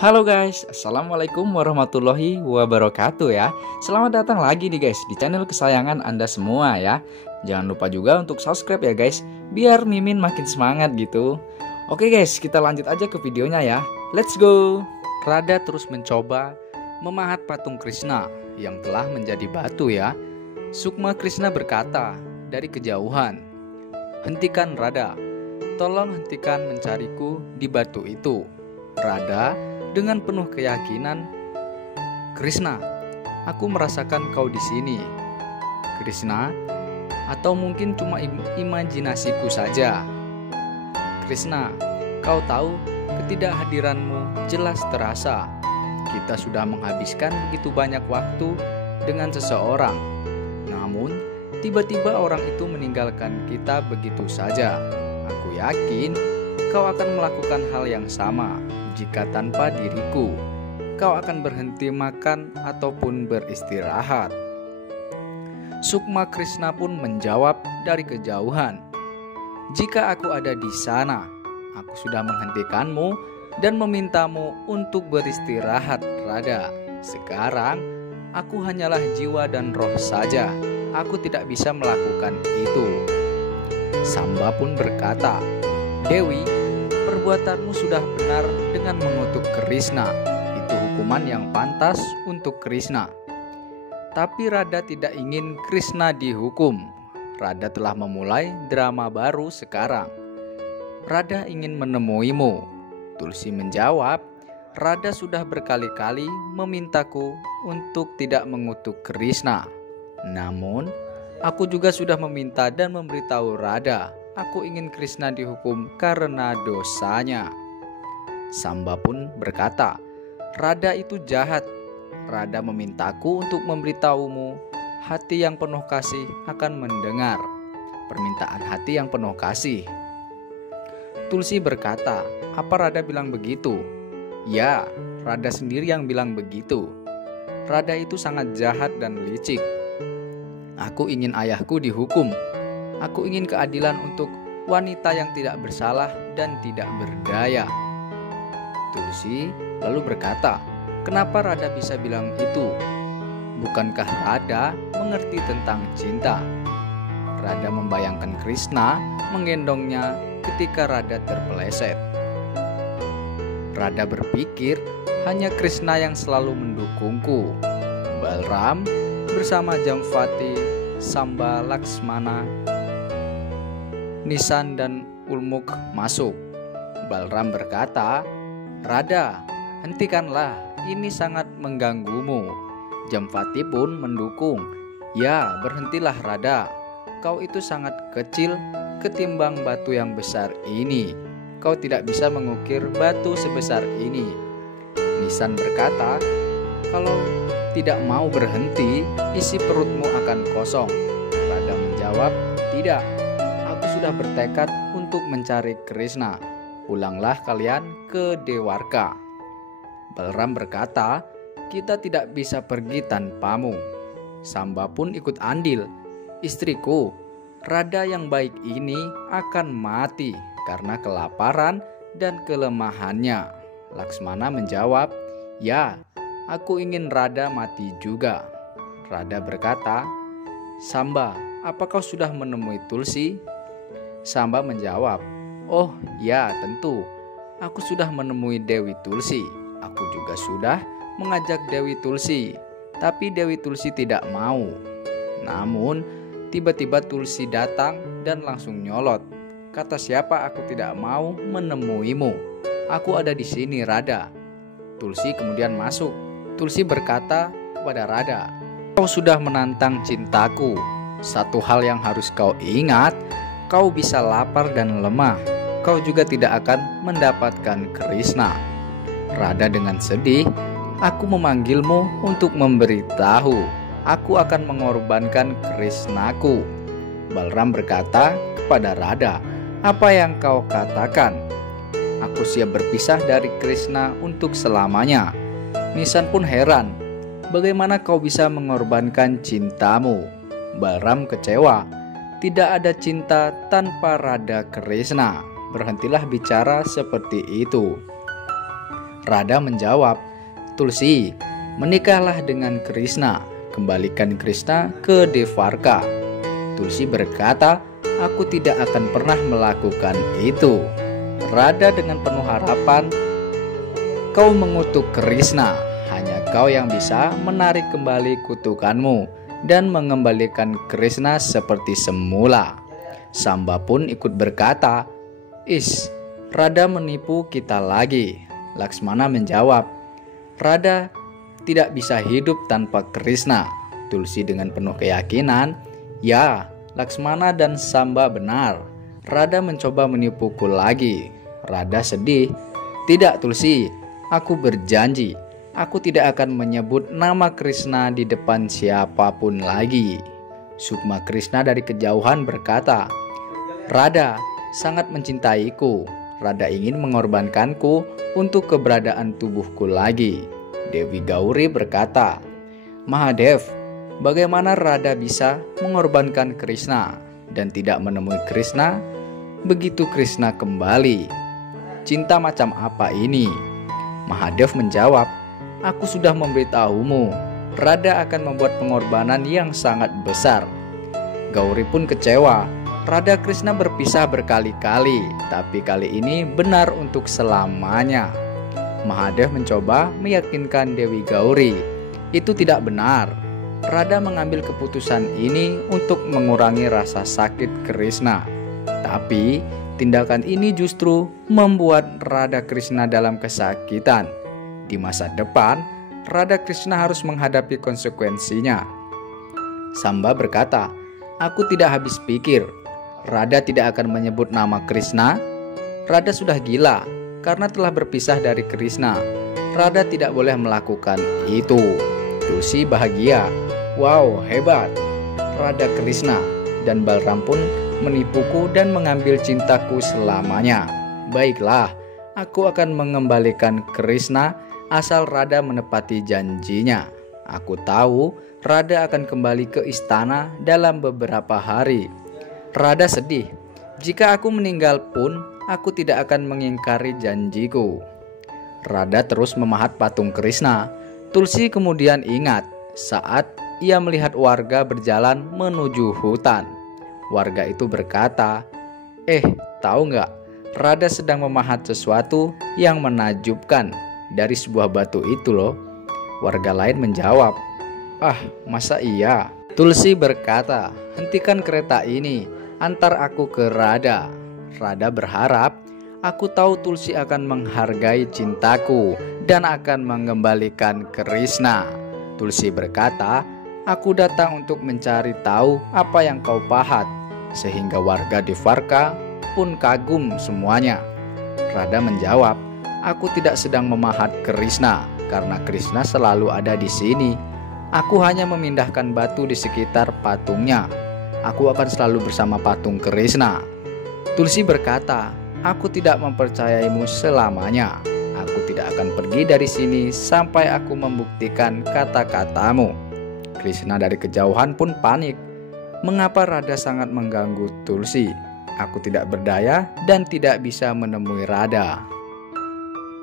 Halo guys, Assalamualaikum warahmatullahi wabarakatuh ya. Selamat datang lagi nih guys di channel kesayangan Anda semua ya. Jangan lupa juga untuk subscribe ya guys, biar Mimin makin semangat gitu. Oke guys, kita lanjut aja ke videonya ya. Let's go. Radha terus mencoba memahat patung Krishna yang telah menjadi batu ya. Sukma Krishna berkata dari kejauhan, "Hentikan Radha, tolong hentikan mencariku di batu itu." Radha dengan penuh keyakinan, "Krishna, aku merasakan kau di sini." "Krishna, atau mungkin cuma imajinasiku saja." "Krishna, kau tahu ketidakhadiranmu jelas terasa. Kita sudah menghabiskan begitu banyak waktu dengan seseorang. Namun, tiba-tiba orang itu meninggalkan kita begitu saja. Aku yakin kau akan melakukan hal yang sama. Jika tanpa diriku, kau akan berhenti makan ataupun beristirahat." Sukma Krishna pun menjawab dari kejauhan, "Jika aku ada di sana, aku sudah menghentikanmu dan memintamu untuk beristirahat, Radha. Sekarang, aku hanyalah jiwa dan roh saja. Aku tidak bisa melakukan itu." Samba pun berkata, "Dewi, perbuatanmu sudah benar dengan mengutuk Krishna. Itu hukuman yang pantas untuk Krishna." Tapi Radha tidak ingin Krishna dihukum. Radha telah memulai drama baru sekarang. "Radha ingin menemuimu." Tulsi menjawab, "Radha sudah berkali-kali memintaku untuk tidak mengutuk Krishna. Namun, aku juga sudah meminta dan memberitahu Radha, aku ingin Krishna dihukum karena dosanya." Samba pun berkata, "Radha itu jahat. Radha memintaku untuk memberitahumu. Hati yang penuh kasih akan mendengar permintaan hati yang penuh kasih." Tulsi berkata, "Apa Radha bilang begitu?" "Ya, Radha sendiri yang bilang begitu. Radha itu sangat jahat dan licik. Aku ingin ayahku dihukum. Aku ingin keadilan untuk wanita yang tidak bersalah dan tidak berdaya." Tulsi lalu berkata, "Kenapa Radha bisa bilang itu? Bukankah Radha mengerti tentang cinta?" Radha membayangkan Krishna menggendongnya ketika Radha terpeleset. Radha berpikir hanya Krishna yang selalu mendukungku. Balram bersama Jamvati, Samba, Laksmana, Nisan dan Ulmuk masuk. Balram berkata, "Radha, hentikanlah, ini sangat mengganggumu." Jamvati pun mendukung, "Ya, berhentilah Radha. Kau itu sangat kecil ketimbang batu yang besar ini. Kau tidak bisa mengukir batu sebesar ini." Nisan berkata, "Kalau tidak mau berhenti, isi perutmu akan kosong." Radha menjawab, "Tidak, aku sudah bertekad untuk mencari Krishna. Pulanglah kalian ke Dewarka." Balram berkata, "Kita tidak bisa pergi tanpamu." Samba pun ikut andil. "Istriku, Radha yang baik ini akan mati karena kelaparan dan kelemahannya." Laksmana menjawab, "Ya, aku ingin Radha mati juga." Radha berkata, "Samba, apa kau sudah menemui Tulsi?" Samba menjawab, "Oh ya, tentu. Aku sudah menemui Dewi Tulsi. Aku juga sudah mengajak Dewi Tulsi, tapi Dewi Tulsi tidak mau. Namun, tiba-tiba Tulsi datang dan langsung nyolot. Kata siapa aku tidak mau menemuimu? Aku ada di sini, Radha." Tulsi kemudian masuk. Tulsi berkata kepada Radha, "Kau sudah menantang cintaku. Satu hal yang harus kau ingat, kau bisa lapar dan lemah. Kau juga tidak akan mendapatkan Krishna." Radha dengan sedih, "Aku memanggilmu untuk memberitahu, aku akan mengorbankan Krishnaku." Balram berkata kepada Radha, "Apa yang kau katakan? Aku siap berpisah dari Krishna untuk selamanya." Nisan pun heran, "Bagaimana kau bisa mengorbankan cintamu?" Balram kecewa, "Tidak ada cinta tanpa Radha Krishna. Berhentilah bicara seperti itu." Radha menjawab, "Tulsi, menikahlah dengan Krishna, kembalikan Krishna ke Dwarka." Tulsi berkata, "Aku tidak akan pernah melakukan itu." Radha dengan penuh harapan, "Kau mengutuk Krishna, hanya kau yang bisa menarik kembali kutukanmu dan mengembalikan Krishna seperti semula." Samba pun ikut berkata, "Is, Radha menipu kita lagi." Laksmana menjawab, "Radha tidak bisa hidup tanpa Krishna." Tulsi dengan penuh keyakinan, "Ya, Laksmana dan Samba benar. Radha mencoba menipuku lagi." Radha sedih, "Tidak Tulsi, aku berjanji, aku tidak akan menyebut nama Krishna di depan siapapun lagi." Sukma Krishna dari kejauhan berkata, "Radha sangat mencintaiku. Radha ingin mengorbankanku untuk keberadaan tubuhku lagi." Dewi Gauri berkata, "Mahadev, bagaimana Radha bisa mengorbankan Krishna dan tidak menemui Krishna begitu Krishna kembali? Cinta macam apa ini?" Mahadev menjawab, "Aku sudah memberitahumu, Radha akan membuat pengorbanan yang sangat besar." Gauri pun kecewa. Radha Krishna berpisah berkali-kali, tapi kali ini benar untuk selamanya. Mahadev mencoba meyakinkan Dewi Gauri, itu tidak benar. Radha mengambil keputusan ini untuk mengurangi rasa sakit Krishna. Tapi tindakan ini justru membuat Radha Krishna dalam kesakitan. Di masa depan, Radha Krishna harus menghadapi konsekuensinya. Samba berkata, "Aku tidak habis pikir. Radha tidak akan menyebut nama Krishna. Radha sudah gila karena telah berpisah dari Krishna. Radha tidak boleh melakukan itu." Tulsi bahagia. "Wow, hebat. Radha Krishna dan Balram pun menipuku dan mengambil cintaku selamanya. Baiklah, aku akan mengembalikan Krishna asal Radha menepati janjinya. Aku tahu Radha akan kembali ke istana dalam beberapa hari." Radha sedih, "Jika aku meninggal pun, aku tidak akan mengingkari janjiku." Radha terus memahat patung Krishna. Tulsi kemudian ingat saat ia melihat warga berjalan menuju hutan. Warga itu berkata, "Tahu nggak? Radha sedang memahat sesuatu yang menakjubkan dari sebuah batu itu loh." Warga lain menjawab, "Masa iya?" Tulsi berkata, "Hentikan kereta ini, antar aku ke Radha." Radha berharap, "Aku tahu Tulsi akan menghargai cintaku dan akan mengembalikan Krishna." Tulsi berkata, "Aku datang untuk mencari tahu apa yang kau pahat." Sehingga warga Dwarka pun kagum semuanya. Radha menjawab, "Aku tidak sedang memahat Krishna karena Krishna selalu ada di sini. Aku hanya memindahkan batu di sekitar patungnya. Aku akan selalu bersama patung Krishna." Tulsi berkata, "Aku tidak mempercayaimu selamanya. Aku tidak akan pergi dari sini sampai aku membuktikan kata-katamu." Krishna dari kejauhan pun panik. Mengapa Radha sangat mengganggu Tulsi? Aku tidak berdaya dan tidak bisa menemui Radha.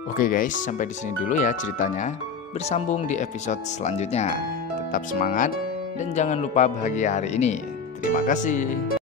Oke guys, sampai di sini dulu ya ceritanya. Bersambung di episode selanjutnya. Tetap semangat dan jangan lupa bahagia hari ini. Terima kasih.